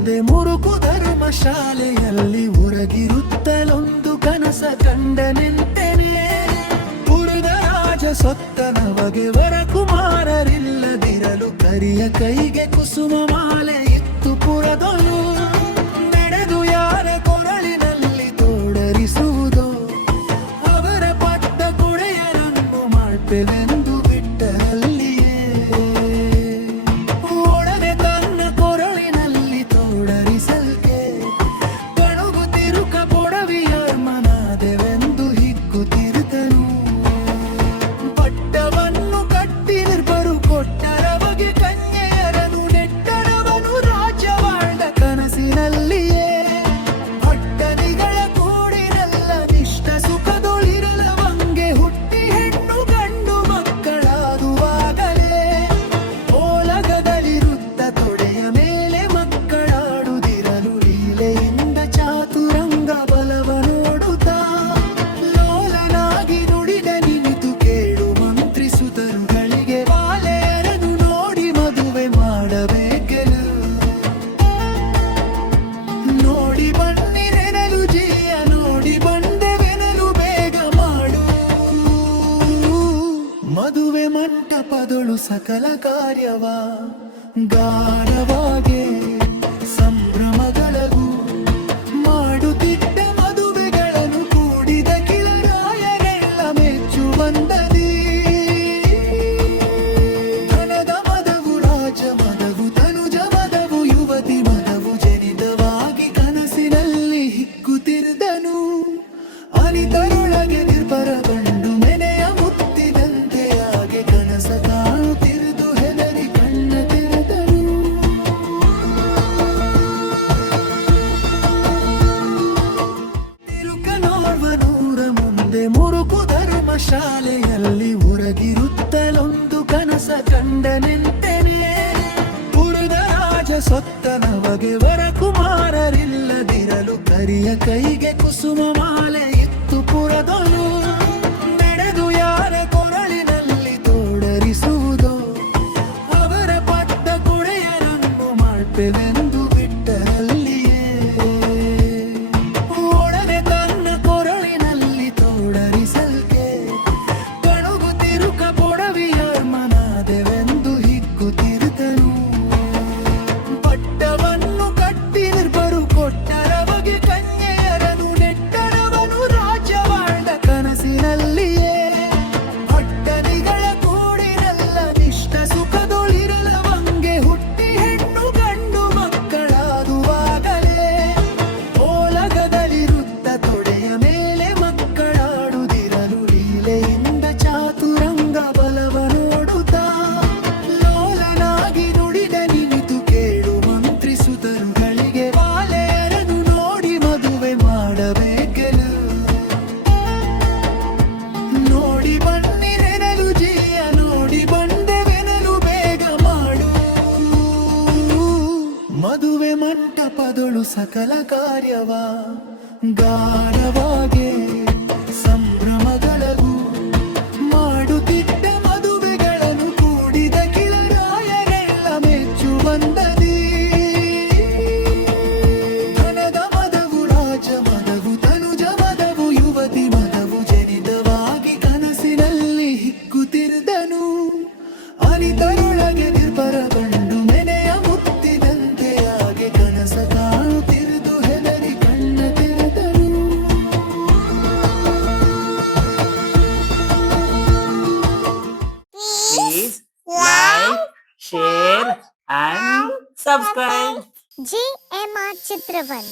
ಮುಂದೆ ಮುರುಕು ಧರ್ಮ ಶಾಲೆಯಲ್ಲಿ ಉರಗಿರುತ್ತಲೊಂದು ಕನಸ ಕಂಡನೆಂತೆನೆ. ಪುರದ ರಾಜ ಸೊತ್ತನವಗೆ ವರಕುಮಾರರಿಲ್ಲದಿರಲು ಕರಿಯ ಕೈಗೆ ಕುಸುಮ ಮಾಲೆ ಇತ್ತು ಪುರದೊಲು. ನಡೆದು ಯಾರ ಕೊರಳಿನಲ್ಲಿ ತೋಡರಿಸುವುದೋ ಅವರ ಪಟ್ಟ ಕುಡೆಯರನ್ನು ಮಾಡ್ಪೆವೆಂದು ಬಿಟ್ಟರಲ್ಲಿಯೇ. ಒಡನೆ ತನ್ನ ಕೊರಳಿನಲ್ಲಿ ತೋಡರಿಸಲ್ಕೆ ಕಣುಗು ತಿರುಕ ಪೊಡವಿಯರ್ಮನಾದೆವೆಂದು ಹಿಗ್ಗುತ್ತಿರುತ್ತನು. ಪಟ್ಟವನ್ನು ಕಟ್ಟಿ ನಿರ್ಭರು ಕೊಟ್ಟರವಗೆ ಕನ್ಯೆಯರನು ನೆಟ್ಟರವನು ರಾಜ್ಯವಾಳ್ದ ಕನಸಿನಲ್ಲಿಯೇ. ಪಟ್ಟಣಿಗಳ ಕೂಡಿರಲ್ಲ ನಿಷ್ಠ ಸುಖದೊಳಿರಲವಂಗೆ ಹುಟ್ಟಿ ಹೆಣ್ಣು ಗಂಡು ಮಕ್ಕಳಾದುವಾಗಲೇ. ಓಲಗದಲ್ಲಿರುತ್ತ ತೊಡೆಯ ಮೇಲೆ ಮಕ್ಕಳಾಡುದಿರಲು ಲೀಲೆಯಿಂದ ಚಾತುರಂಗ ಬಲವ ನೋಡುತ್ತಾ ಲೋಲನಾಗಿ ನುಡಿದ ನಿಮಿತು ಕೇಳು ಮಂತ್ರಿಸುತರುಗಳಿಗೆ. ಬಾಲೆಯರನು ನೋಡಿ ಮದುವೆ ಮಾಡಬೇಕೆನು. ನೋಡಿ ಬನ್ನಿರೆನಲು ಜಿಯ ನೋಡಿ ಬಂದೆವೆನಲು ಬೇಗ ಮಾಡು. ಮದುವೆ ಮಂಟಪದೊಳು ಸಕಲ ಕಾರ್ಯವ ಗಾಢವಾಗೆ ಸಂಭ್ರಮಗಳಗೂ ಮಾಡುತ್ತಿದ್ದ ಮದುವೆಗಳನ್ನು ಕೂಡಿದ ಕಿಳರಾಯರೆಲ್ಲ ಮೆಚ್ಚು ಬಂದದಿ. ಧನದ ಮದವು ರಾಜ ಮದವು ತನುಜ ಮದವು ಯುವತಿ ಮದವು ಜನಿತವಾಗಿ ಕನಸಿನಲ್ಲಿ ಹಿಗ್ಗುತ್ತಿರುದನು. ಅನಿತರೊಳಗೆ ನಿರ್ಭರ ಗಂಡು ಮೆನೆಯ ಮುತ್ತಿದಂತೆ ಹಾಗೆ ಕನಸ ಕಾಣುತ್ತಿರುದು ಹೆದರಿ ಕಣ್ಣ ತೆರೆದನು. ತಿರುಕ ನೋಡ್ವ ನೂರ ಮುಂದೆ ಮುರುಕು ಧರ್ಮ ಶಾಲೆಯಲ್ಲಿ ಉರಗಿರುತ್ತಲೊಂದು ಕನಸ ಕಂಡನೆಂತೆನೆ. ಪುರದ ರಾಜ ಸೊತ್ತನವಗೆ ವರಕುಮಾರರಿಲ್ಲದಿರಲು ಕರಿಯ ಕೈಗೆ ಕುಸುಮ ಮಾಲೆ ಇತ್ತು ಪುರದೊಲು. ನಡೆದು ಯಾರ ಕೊರಳಿನಲ್ಲಿ ತೋಡರಿಸುವುದೋ ಅವರ ಪಟ್ಟ ಕುಡೆಯರನ್ನು ಮಾಡ್ಪೆವೆಂದು ಬಿಟ್ಟರಲ್ಲಿಯೇ. ಒಡನೆ ತನ್ನ ಕೊರಳಿನಲ್ಲಿ ತೋಡರಿಸಲ್ಕೆ ಕಣುಗು ತಿರುಕ ಪೊಡವಿಯರ್ಮನಾದೆವೆಂದು ಹಿಗ್ಗುತ್ತಿರುತ್ತನು. ಪಟ್ಟವನ್ನು ಕಟ್ಟಿ ನಿರ್ಭರು ಕೊಟ್ಟರವಗೆ ಕನ್ಯೆಯರನು ನೆಟ್ಟರವನು ರಾಜ್ಯವಾಳ್ದ ಕನಸಿನಲ್ಲಿಯೇ. ಪಟ್ಟಣಿಗಳ ಕೂಡಿರಲ್ಲ ನಿಷ್ಠ ಸುಖದೊಳಿರಲವಂಗೆ ಹುಟ್ಟಿ ಹೆಣ್ಣು ಗಂಡು ಮಕ್ಕಳಾದುವಾಗಲೇ. ಓಲಗದಲ್ಲಿರುತ್ತ ತೊಡೆಯ ಮೇಲೆ ಮಕ್ಕಳಾಡುದಿರಲು ಲೀಲೆಯಿಂದ ಚಾತುರಂಗ ಬಲವ ನೋಡುತ್ತಾ ಲೋಲನಾಗಿ ನುಡಿದ ನಿಮಿತು ಕೇಳು ಮಂತ್ರಿಸುತರುಗಳಿಗೆ. ಬಾಲೆಯರನು ನೋಡಿ ಮದುವೆ ಮಾಡಬೇಕೆನು. ನೋಡಿ ಬನ್ನಿರೆನಲು ಜಿಯ ನೋಡಿ ಬಂದೆವೆನಲು ಬೇಗ ಮಾಡು. ಮದುವೆ ಮಂಟಪದೊಳು ಸಕಲ ಕಾರ್ಯವ ಗಾಢವಾಗೆ ಸಂಭ್ರಮಗಳಗೂ ಮಾಡುತ್ತಿದ್ದ ಮದುವೆಗಳನ್ನು ಕೂಡಿದ ಕಿಳರಾಯರೆಲ್ಲ ಮೆಚ್ಚು ಬಂದದಿ. ಧನದ ಮದವು ರಾಜ ಮದವು ತನುಜ ಮದವು ಯುವತಿ ಮದವು ಜನಿತವಾಗಿ ಕನಸಿನಲ್ಲಿ ಹಿಗ್ಗುತ್ತಿರುದನು. ಅನಿತರೊಳಗೆ ನಿರ್ಭರ ಗಂಡು ಮೆನೆಯ ಮುತ್ತಿದಂತೆ ಹಾಗೆ ಕನಸ ಕಾಣುತ್ತಿರುದು ಹೆದರಿ ಕಣ್ಣ ತೆರೆದನು. Please like, share and subscribe. JMR Chitravan.